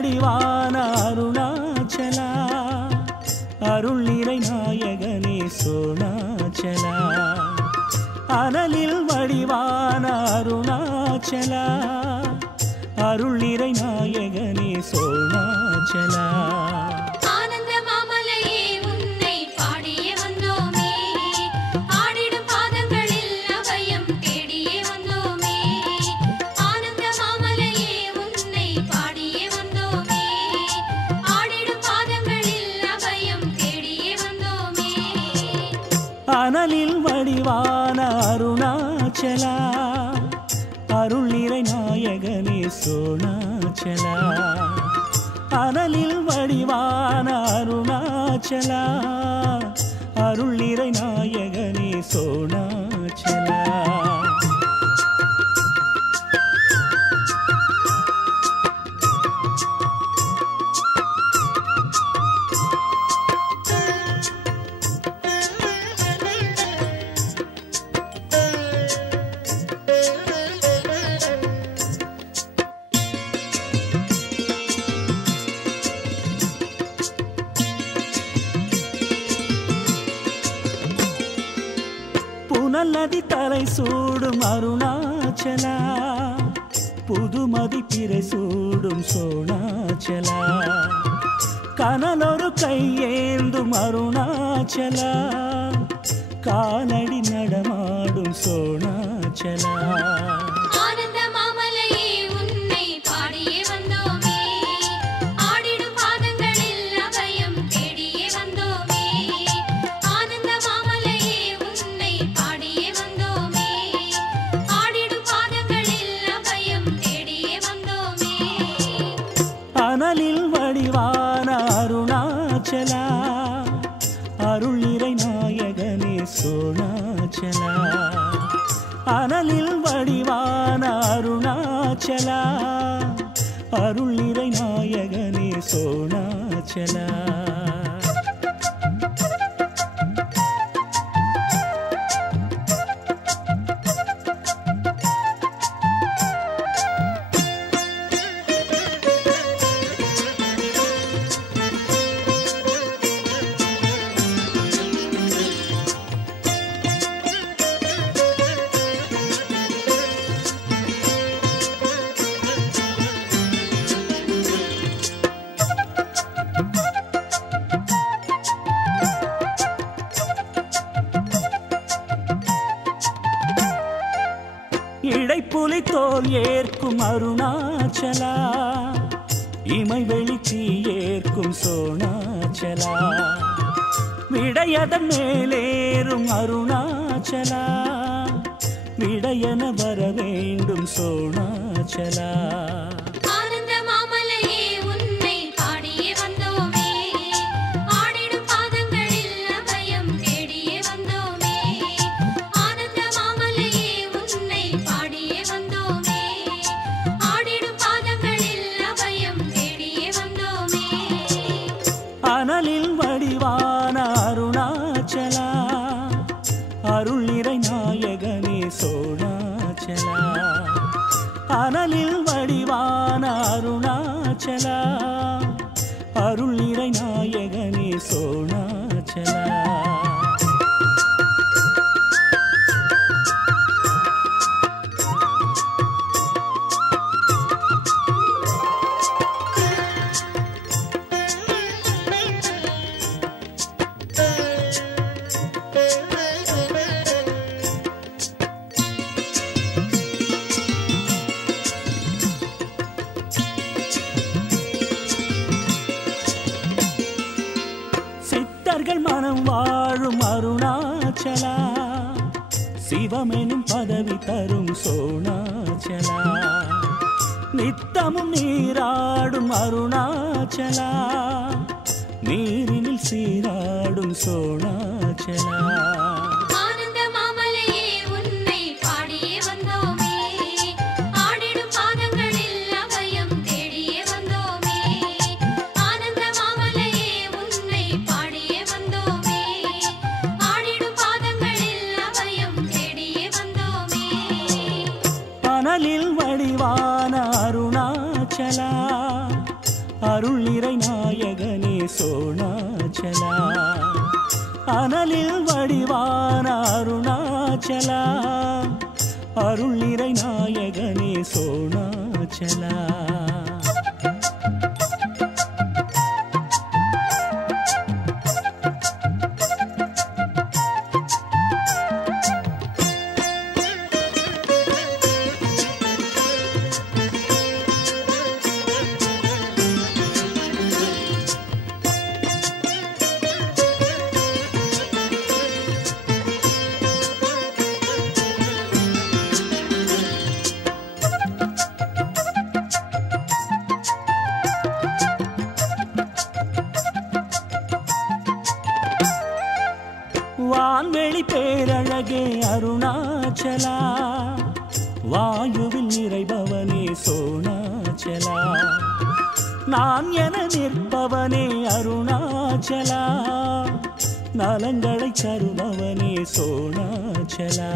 வடிவான அருணாச்சலா அருள் நிறை நாயகனே சோணாச்சலா அனலில் வடிவான அருணாச்சலா அருள் நிறை நாயகனே சோணாச்சலா அனலில் வடிவான அருணாச்சலா அருள் நிறை நாயகனே சோணாச்சலா அனலில் வடிவான அருணாச்சலா அருள் நிறை நாயகனே சோணாச்சலா புனல்லதி தலை சூடும் அருணாச்சலா புதுமதி பிறை சூடும் சோணாச்சலா கனலொரு கையேந்தும் அருணாச்சலா காலடி நடமாடும் சோணாச்சலா அனலில் வடிவான அருணாச்சலா அருள் நிறை நாயகனே சோணாச்சலா அனலில் வடிவான அருணாச்சலா அருள் நிறை நாயகனே சோணாச்சலா இடைப்புலி தோல் ஏற்கும் அருணாச்சலா இமை வெளிச்சி ஏற்கும் சோணாச்சலா விடையதன் மேலேறும் அருணாச்சலா விடையன வர வேண்டும் சோணாச்சலா அனலில் வடிவான அருணாச்சலா அருள் நிறை நாயகனே சோணாச்சலா அனலில் வடிவான அருணாச்சலா அருள் நிறை நாயகனே சோணாச்சலா சித்தர்கள் மனம் வாழும் அருணாச்சலா சிவமெனும் பதவி தரும் சோணாச்சலா நித்தமும் நீராடும் அருணாச்சலா நீரினில் சீராடும் சோணாச்சலா அனலில் வடிவான அருணாச்சலா அருள் நிறை நாயகனே சோணாச்சலா அனலில் வடிவான அருணாச்சலா அருள் நிறை நாயகனே சோணாச்சலா வான்வெளி பேரழகே அருணாச்சலா வாயுவில் நிறைபவனே சோணாச்சலா நான் என நிற்பவனே அருணாச்சலா நலங்களை தருபவனே சோணாச்சலா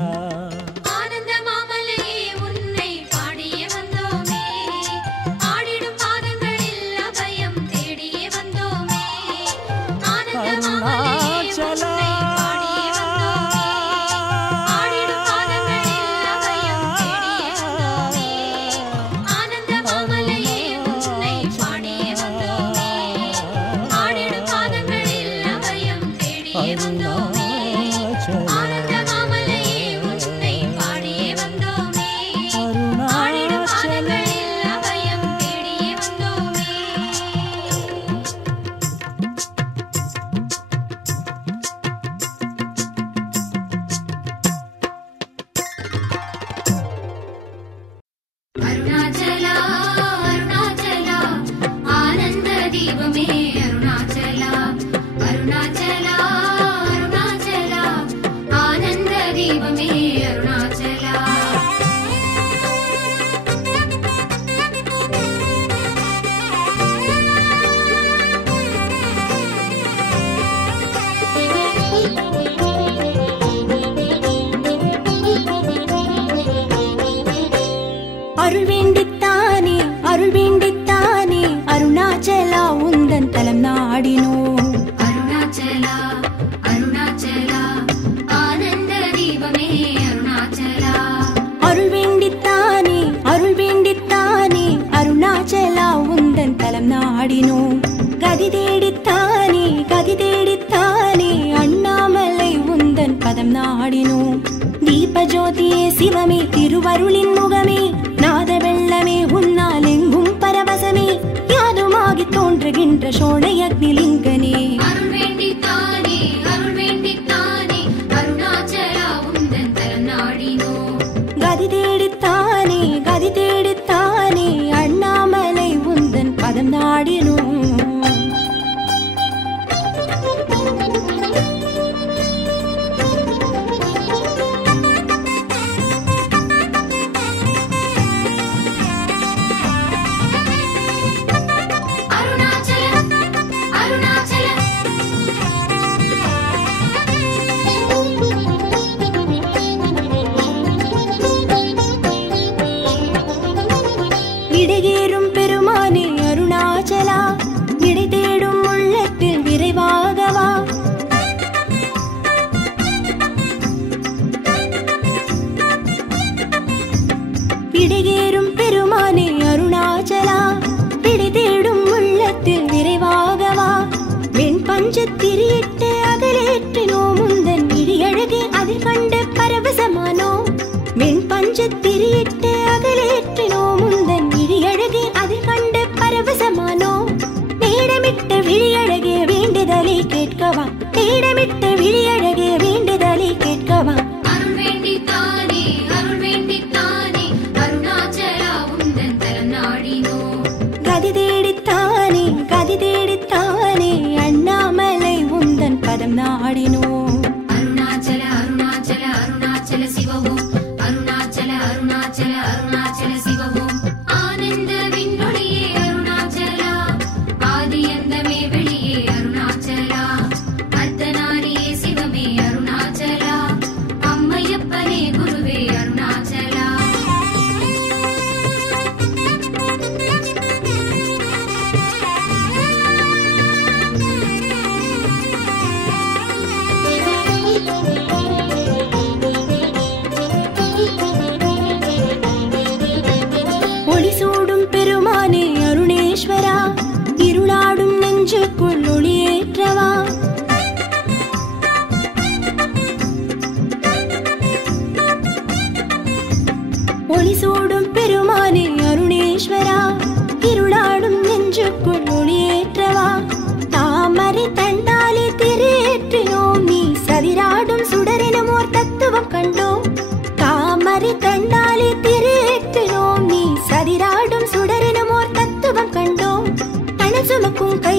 சிவம்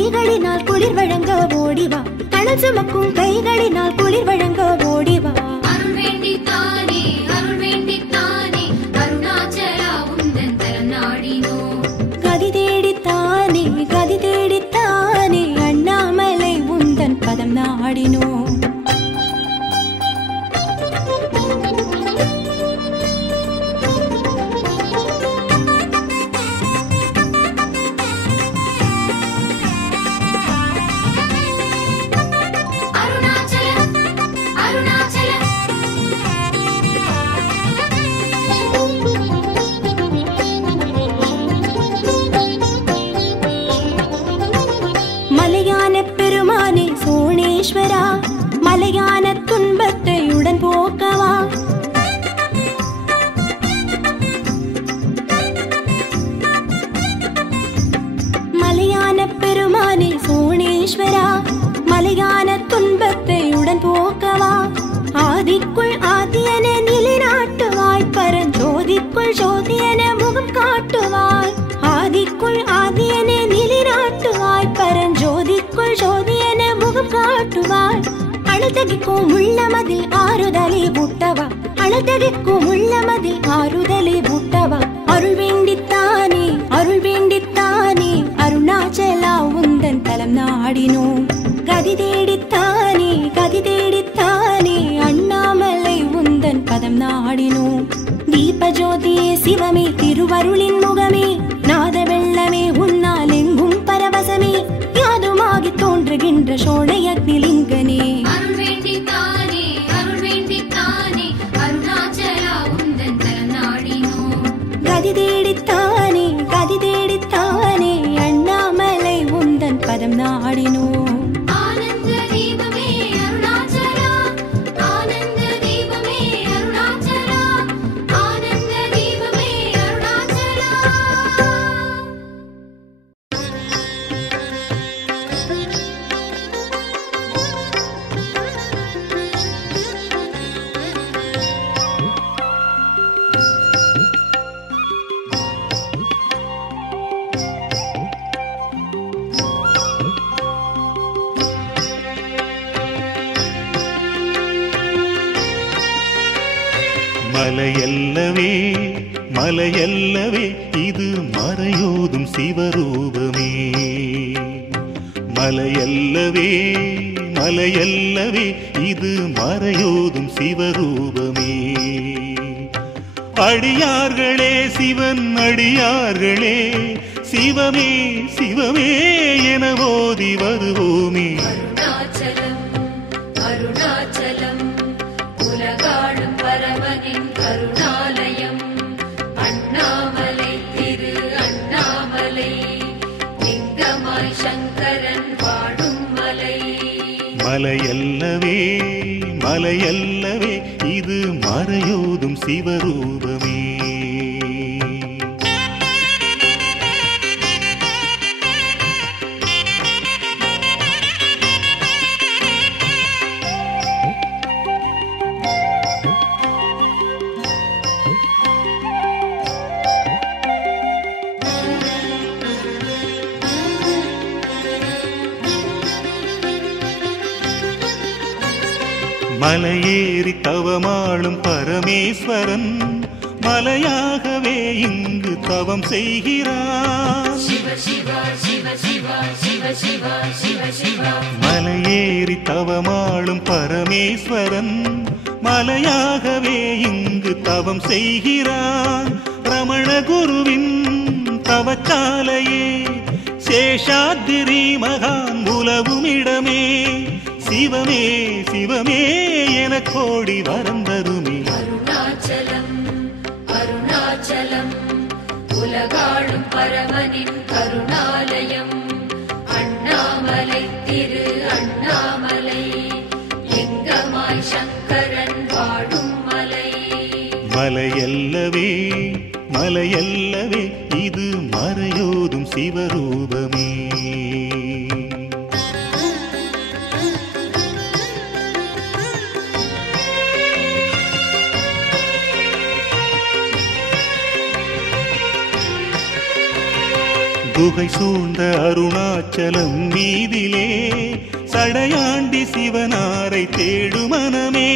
கைகளினால் குளிர் வழங்க ஓடிவா, கணல் சுமக்கும் கைகளினால் குளிர் வழங்க ஓடிவா. அருள் வேண்டித்தானே அருள் வேண்டித்தானே அருணாச்சலா உந்தன் தலம் நாடினோம். கதி தேடித்தானே கதி தேடித்தானே அண்ணாமலை உந்தன் பதம் நாடினோம். மலையான பெருமானே சோணேஸ்வரா, மலையான துன்பத்தை உடன் போக்கவா. மலையான பெருமானே சோணேஸ்வரா, மலையான துன்பத்தை உடன் போக்கவா. ஆதிக்குள் ஆதியன நிலைநாட்டுவாய், பரஞ்சோதிக்குள் ஜோதியன முகம் காட்டுவாய். ஆதிக்குள் ஆதியன நிலைநாட்டுவாய், பரஞ்சோதிக்குள் ஜோதியன முகம் காட்டுவாய். அழுதகிக்கும் உள்ளமதில் ஆறுதலை ஊட்டவா, அழுதகிக்கும் உள்ளமதில் ஆறுதலை ஊட்டவா. அருள் வேண்டித்தானே அருள் வேண்டித்தானே அருணாச்சலா உந்தன் தலம் நாடினோம். கதி தேடித்தானே கதி தேடித்தானே அண்ணாமலை உந்தன் பதம் நாடினோம். தீபஜோதியே சிவமே திருவருளின் முகமே, நாத வெள்ளமே உன்னால் எங்கும் பரவசமே, யாதுமாகி தோன்றுகின்ற சோழையக்னிலிங்கனே. அருள் வேண்டித்தானே அருள் வேண்டித்தானே அருணாச்சலா உந்தன் தலம் நாடினோம். கதி தேடித்தானே கதி தேடித்தானே அண்ணாமலை உந்தன் பதம் நாடினோம். ஆனந்த தீபமே அருணாச்சலா, ஆனந்த தீபமே அருணாச்சலா, ஆனந்த தீபமே அருணாச்சலா. மலையல்லவே மலையல்லவே இது மறையோதும் சிவரூபமே. மலையல்லவே மலையல்லவே இது மறையோதும் சிவரூபமே. அடியார்களே சிவன் அடியார்களே, சிவமே சிவமே என ஓதி வருவோமே. அருணாச்சலம் அருணாச்சலம் உலகாளும் பரமனின் கருணாலயம். அண்ணாமலை திரு அண்ணாமலை லிங்கமாய் சங்கரன் வாடும் மலை. மலையல்லவே மலையல்லவே இது மறையோதும் சிவரூபமே. மலையேறி தவமாளும் பரமேஸ்வரன் மலையாகவே இங்கு தவம் செய்கிறான். சிவ சிவ சிவ சிவ சிவ சிவ சிவ சிவ. மலையேறி தவமாளும் பரமேஸ்வரன் மலையாகவே இங்கு தவம் செய்கிறான். ரமண குருவின் தவச்சாலையே சேஷாத்திரி மகான் உலவும் இடமே. சிவமே சிவமே என கோடி வரந்ததுமே. அருணாச்சலம் அருணாச்சலம் உலகாளும் பரமனின் கருணாலயம். அண்ணாமலை திரு அண்ணாமலை லிங்கமாய் சங்கரன் வாடும் மலை. மலையல்லவே மலையல்லவே இது மறையோதும் சிவரூபமே. குகை சூழ்ந்த அருணாச்சலம் மீதிலே சடையாண்டி சிவனாரை தேடு மனமே.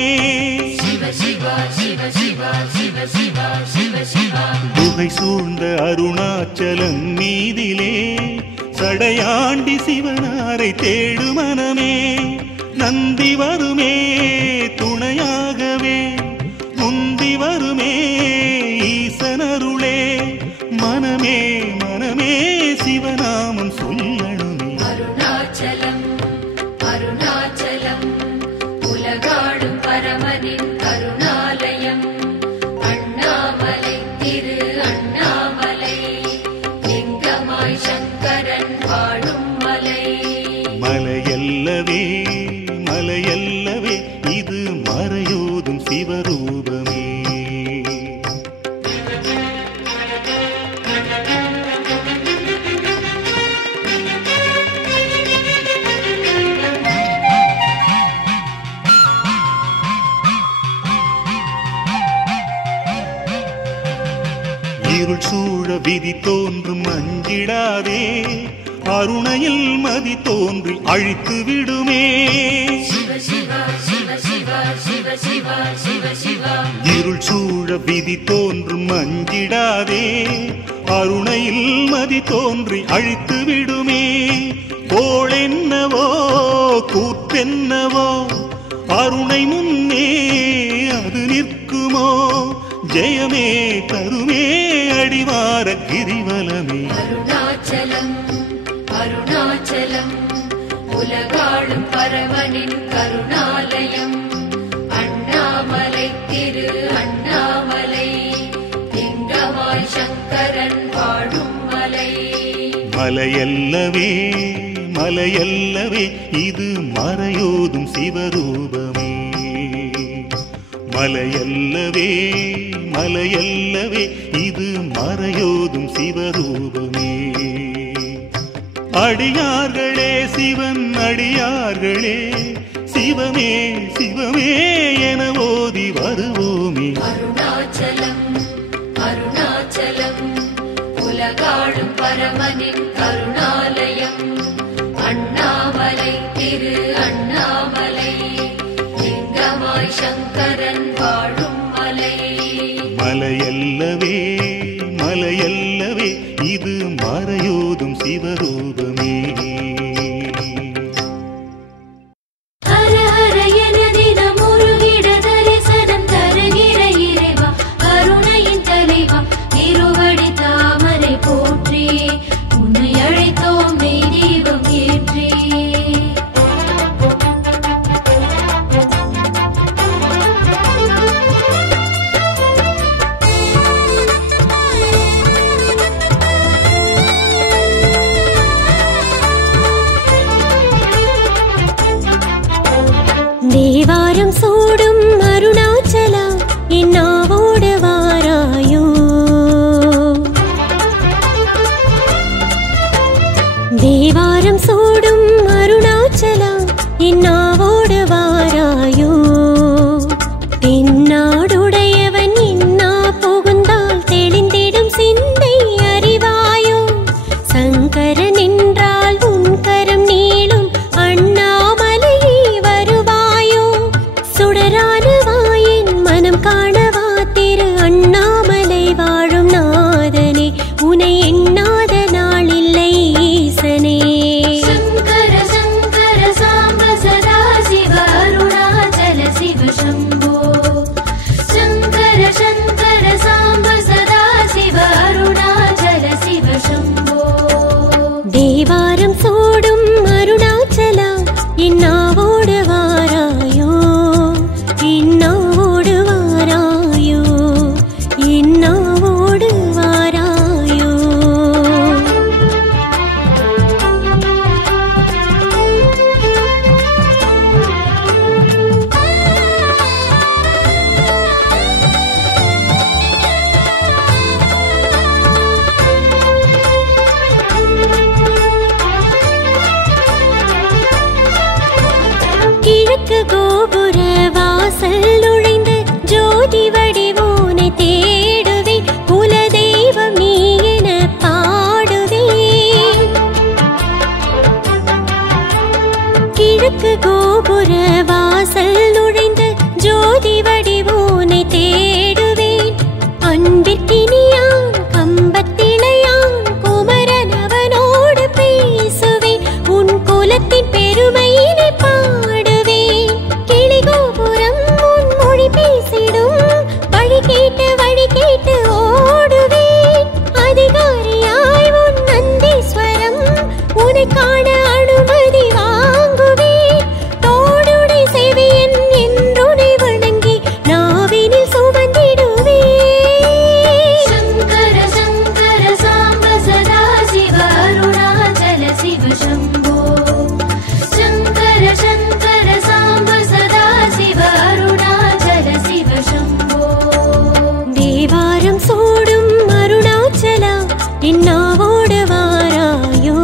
குகை சூழ்ந்த அருணாச்சலம் மீதிலே சடையாண்டி சிவனாரை தேடு மனமே. நந்தி வருமே துணையாகவே முந்தி வருமே ஈசனருளே. மனமே மனமே சிவநாமம் சொல்லணுமே. அருணாச்சலம் அருணாச்சலம் உலகாடும் பரமனின் கருணாலயம். அண்ணாமலை திரு அண்ணாமலை லிங்கமாய் சங்கரன் வாழும் மலை. மலையல்லவே மலையல்லவே இது மறையோதும் சிவரூபமே. இருள் சூழ விதி தோன்றும் அஞ்சிடாதே. அருணையில் மதி தோன்றி அழித்து விடுமே. இருள் சூழ விதி தோன்றும் அஞ்சிடாதே. அருணையில் மதி தோன்றி அழித்து விடுமே. கோளென்னவோ கூற்றென்னவோ அருணை முன்னே அது நிற்குமோ. ஜெயமே தருமே அடிவார கிரிவலமே. அருணாச்சலம் அருணாச்சலம் உலகாளும் பரமனின் கருணாலயம். அண்ணாமலை திரு அண்ணாமலை லிங்கமாய் சங்கரன் வாழும் மலை. மலையல்லவே மலையல்லவே இது மறையோதும் சிவரூபமே. மலையல்லவே மலையல்லவே இது மறையோதும் சிவரூபமே. அடியார்களே சிவன் அடியார்களே சிவமே சிவமே என ஓதி வருவோமே. அருணாச்சலம் அருணாச்சலம் உலகாளும் பரமனின் கருணாலயம். அண்ணாமலை திரு அண்ணாமலை லிங்கமாய் சங்கரன் வாழும் மலை. மலையல்லவே மலையல்லவே இது மறையோதும் சிவரூபமே. ஹர ஹர என தினம் உருகிட தரிசனம் தருகிற இறைவா கருணையின் தலைவா. திருவடி தாமரை போற்றி உன்னை அழைத்தோம் மெய் தீபம் ஏற்றி. தேவாரம் சூடும் அருணாச்சலா என்னாவோடு வாராயோ. தேவாரம் சூடும் அருணாச்சலா என்னாவோடு வாராயோ. தென்னாடுடையவன் இன்னா புகுந்தால் தெளிந்திடும் சிந்தை அறிவாயோ. சங்கரன் என்றால் உன் கரம் நீளும் அண்ணாமலையே வருவாயோ. சுடரானவாயின் மனம் காணவா திரு அண்ணாமலை வாழும் நாதனே. உனை எண்ணாத நாளில்லை ஈசனே. சங்கர சங்கர சாம்ப சதா கிழக்கு கோபுர வாசல் நுழைந்து ஜோதி வடிவோனை தேடுவேன். அன்பிற்கினியான் கம்பத்திளையான் குமரன் அவனோடு பேசுவேன். உன் குலத்தின் பெருமையினை பாடுவேன். கிளி கோபுரம் உன் மொழி பேசிடும் வழி கேட்டு ஓடுவேன். அதிகாரியாய் உன் நந்தீஸ்வரம் உன்னை காண அனுமதி வாங்குவேன். தோடுடை செவியன் என்றுனை வணங்கி நாவினில் சுமந்திடுவேன். சங்கர சங்கர சாம்ப சதா சிவ அருணாச்சல சிவ சம்போ. சங்கர சங்கர சாம்ப சதா சிவ அருணாச்சல சிவ சம்போ. தேவாரம் சூடும் அருணாச்சலா என்னாவோடு வாராயோ,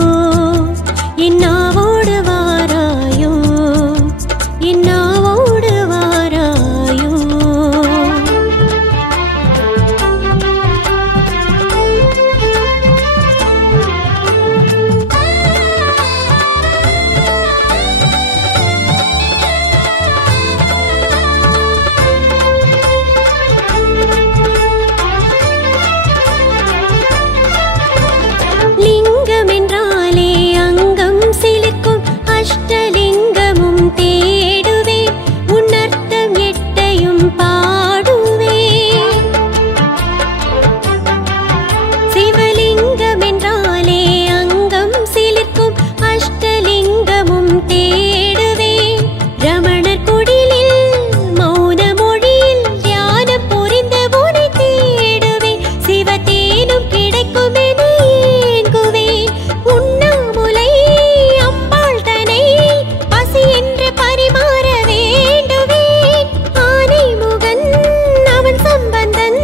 என்னாவோடு வாராயோ, என்னாவோடு வாராயோ. லிங்கம் என்றாலே அங்கம் சிலிர்க்கும் அஷ்டலிங்கமும் தேடுவேன். உன்னர்த்தம் எட்டையும் பாடுவேன். சிவலிங்கம் என்றாலே அங்கம் சிலிர்க்கும் அஷ்டலிங்கமும் தேடுவேன். ரமணர் குடிலில் மௌன மொழியில் தியானம் புரிந்த உனை தேடுவேன். சிவத்தேனும் கிடைக்கும் என ஏங்குவேன். உண்ணாமுலை அம்பாள் தனை பசி என்று பரிமாற வேண்டுவேன். ஆனை முகன் அவன் சம்பந்தன்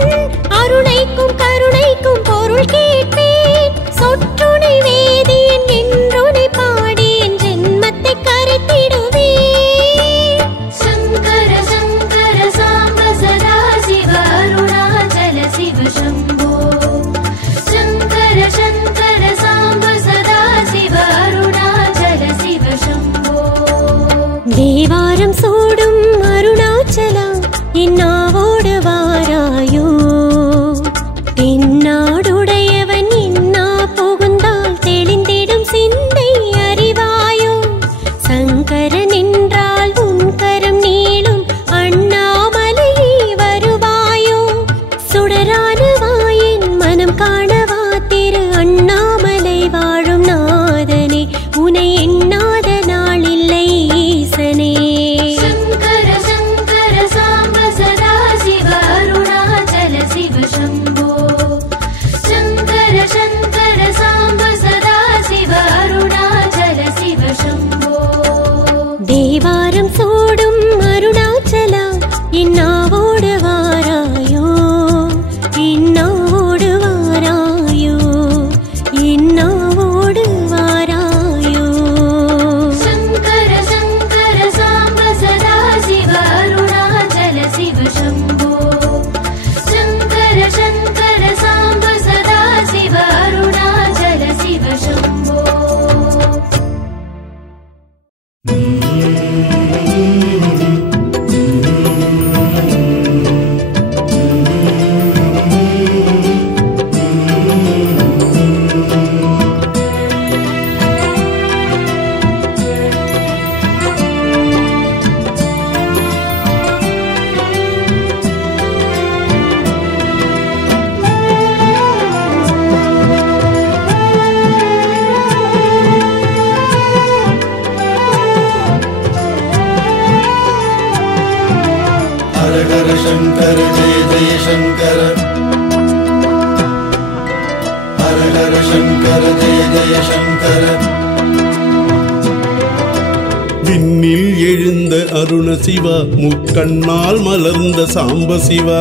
அருணைக்கும் கருணைக்கும் பொருள் கேட்பேன். சொற்றுணை வேதியன் என்றுனை பாடி என் ஜென்மத்தை கரைத்திடுவேன். சங்கர சங்கர சாம்ப சதா சிவ அருணாச்சல சிவ சம்போ. சங்கர சங்கர சாம்ப சதா சிவ அருணாச்சல சிவ சம்போ. தேவாரம் சூடும் அருணாச்சலா என்னாவோடு வாராயோ. தென்னாடுடையவன் என்னா புகுந்தால் தெளிந்திடும் சிந்தை அறிவாயோ. சங்கரன் என்றால் உன் கரம் நீளும் அண்ணாமலையே வருவாயோ. சுடரான வாயின் மனம் காணவா திரு அண்ணாமலை வாழும் நாதனே. உனை எண்ணாத நாளில்லை ஈசனே. சங்கர சங்கர சாம்ப சதா சிவ அருணாச்சல சிவ சம்போ. சங்கர சங்கர சாம்ப சதா சிவ அருணாச்சல சிவ சம்போ. தேவாரம் சூடும் அருணாச்சலா என்னாவோடு வாராயோ, என்னாவோடு வாராயோ, என்னாவோடு வாராயோ. சங்கர சங்கர சாம்ப சதா சிவ அருணாச்சல சிவ சம்போ. சங்கர சங்கர சாம்ப சதா சிவ அருணாச்சல சிவ சம்போ. हर शंकर जय जय शंकर. हर हर शंकर जय जय शंकर. விண்ணில் எழுந்த அருண சிவா முக்கண்ணால் மலர்ந்த சாம்ப சிவா.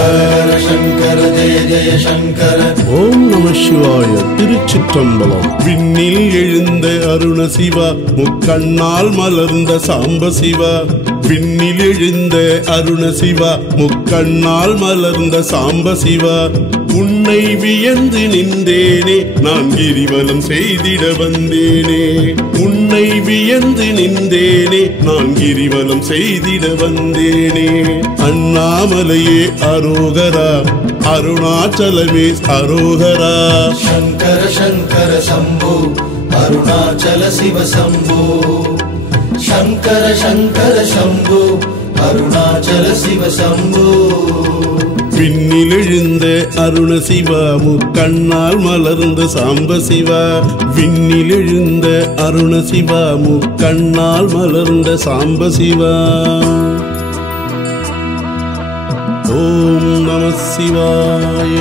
ஹர சங்கர ஜெய ஜெய சங்கர. ஓம் நம சிவாய. திருச்சிற்றம்பலம். விண்ணில் எழுந்த அருண சிவா முக்கண்ணால் மலர்ந்த சாம்ப சிவா. விண்ணில் எழுந்த அருண சிவா முக்கண்ணால் மலர்ந்த சாம்ப சிவா. உன்னை வியந்து நின்றேனே நான் கிரிவலம் செய்திட வந்தேனே. உன்னை வியந்து நின்றேனே நான் கிரிவலம் செய்திட வந்தேனே. அண்ணாமலையே அரோகரா, அருணாச்சலமே அரோகரா. शङ्कर शङ्कर शम्भो अरुणाचल शिव शम्भो. शङ्कर शङ्कर शम्भो अरुणाचल शिव शम्भो. விண்ணில் எழுந்த அருண சிவா முக்கண்ணால் மலர்ந்த சாம்ப சிவா. விண்ணில் எழுந்த அருண சிவா முக்கண்ணால் மலர்ந்த சாம்ப சிவா. ஓம் நம சிவாய.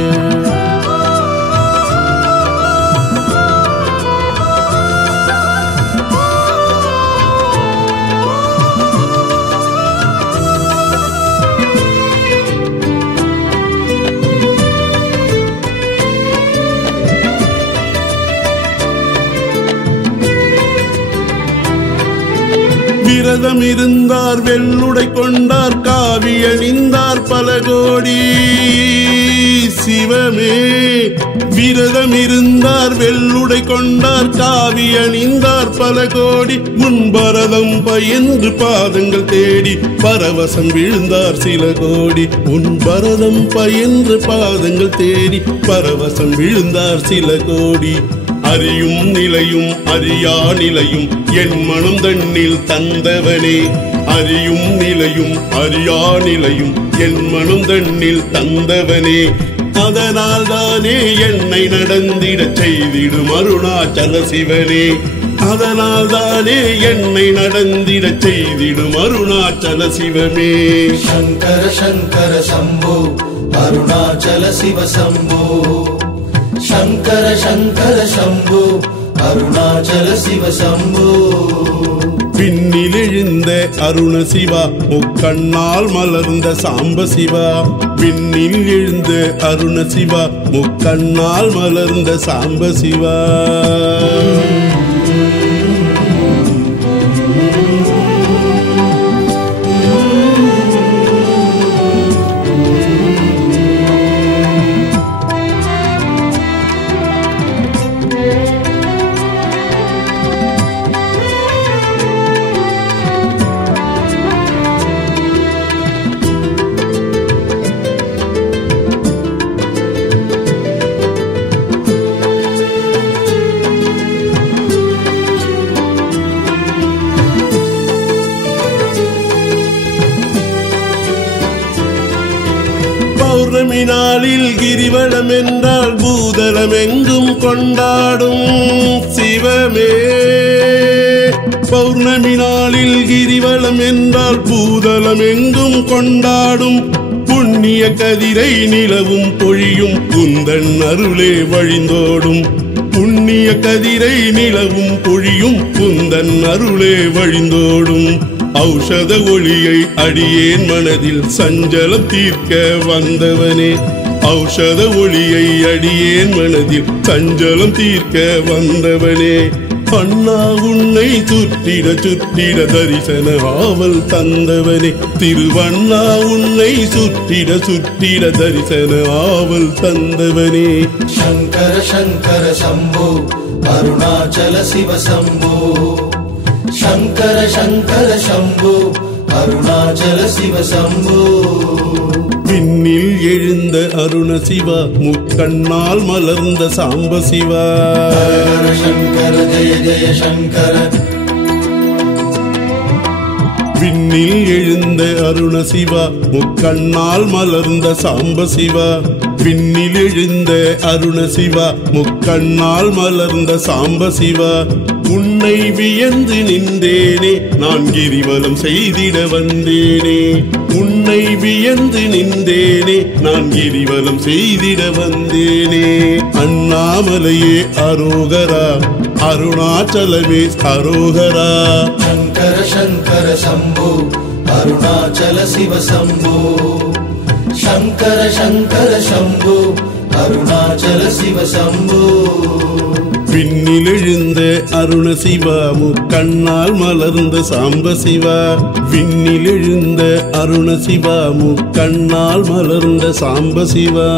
விரதம் இருந்தார் வெள்ளுடை கொண்டார் காவி அணிந்தார் பல கோடி சிவமே. விரதம் இருந்தார் வெள்ளுடை கொண்டார் காவி அணிந்தார் பல கோடி. முன்பரதம் பயின்று பாதங்கள் தேடி பரவசம் விழுந்தார் சில கோடி. முன்பரதம் பயின்று பாதங்கள் தேடி பரவசம் விழுந்தார் சில கோடி. அறியும் நிலையும் அறியா நிலையும் என் மனம் தன்னில் தந்தவனே. அறியும் நிலையும் அறியா நிலையும் என் மனம் தன்னில் தந்தவனே. அதனால் தானே என்னை நடந்திடச் செய்திடும் அருணாச்சல சிவனே. அதனால் தானே என்னை நடந்திடச் செய்திடும் அருணாச்சல சிவமே. शङ्कर शङ्कर शम्भो अरुणाचल शिव शम्भो. शङ्कर शङ्कर शम्भो अरुणाचल शिव शम्भो. விண்ணில் எழுந்த அருண சிவா முக்கண்ணால் மலர்ந்த சாம்ப சிவா. விண்ணில் எழுந்த அருண சிவா முக்கண்ணால் மலர்ந்த சாம்ப சிவா. பௌர்ணமி நாளில் கிரிவலம் என்றால் பூதலம் எங்கும் கொண்டாடும் சிவமே. பௌர்ணமி நாளில் கிரிவலம் என்றால் பூதலம் எங்கும் கொண்டாடும். புண்ணிய கதிரை நிலவும் பொழியும் குந்தன் அருளே வழிந்தோடும். புண்ணிய கதிரை நிலவும் பொழியும் குந்தன் அருளே வழிந்தோடும். ஔஷத ஒளியை அடியேன் மனதில் சஞ்சலம் தீர்க்க வந்தவனே. ஔஷத ஒளியை அடியேன் மனதில் சஞ்சலம் தீர்க்க வந்தவனே. அண்ணா உன்னை சுற்றிட சுற்றிட தரிசன ஆவல் தந்தவனே. திருவண்ணா உன்னை சுற்றிட சுற்றிட தரிசன ஆவல் தந்தவனே. शङ्कर शङ्कर शम्भो अरुणाचल शिव शम्भो. शङ्कर शङ्कर शम्भो अरुणाचल शिव शम्भो. விண்ணில் எழுந்த அருண சிவா முக்கண்ணால் மலர்ந்த சாம்ப சிவா. हर शङ्कर जय जय शङ्कर. விண்ணில் எழுந்த அருண சிவா முக்கண்ணால் மலர்ந்த சாம்ப சிவா. விண்ணில் எழுந்த அருண சிவா முக்கண்ணால் மலர்ந்த சாம்ப சிவா. உன்னை வியந்து நின்றேனே நான் கிரிவலம் செய்திட வந்தேனே. உன்னை வியந்து நின்றேனே நான் கிரிவலம் செய்திட வந்தேனே. அண்ணாமலையே அரோகரா, அருணாச்சலமே அரோகரா. शङ्कर शङ्कर शम्भो अरुणाचल शिव शम्भो. शङ्कर शङ्कर शम्भो अरुणाचल शिव शम्भो. விண்ணில் எழுந்த அருண சிவா முக்கண்ணால் மலர்ந்த சாம்ப சிவா. விண்ணில் எழுந்த அருண சிவா முக்கண்ணால் மலர்ந்த சாம்ப சிவா.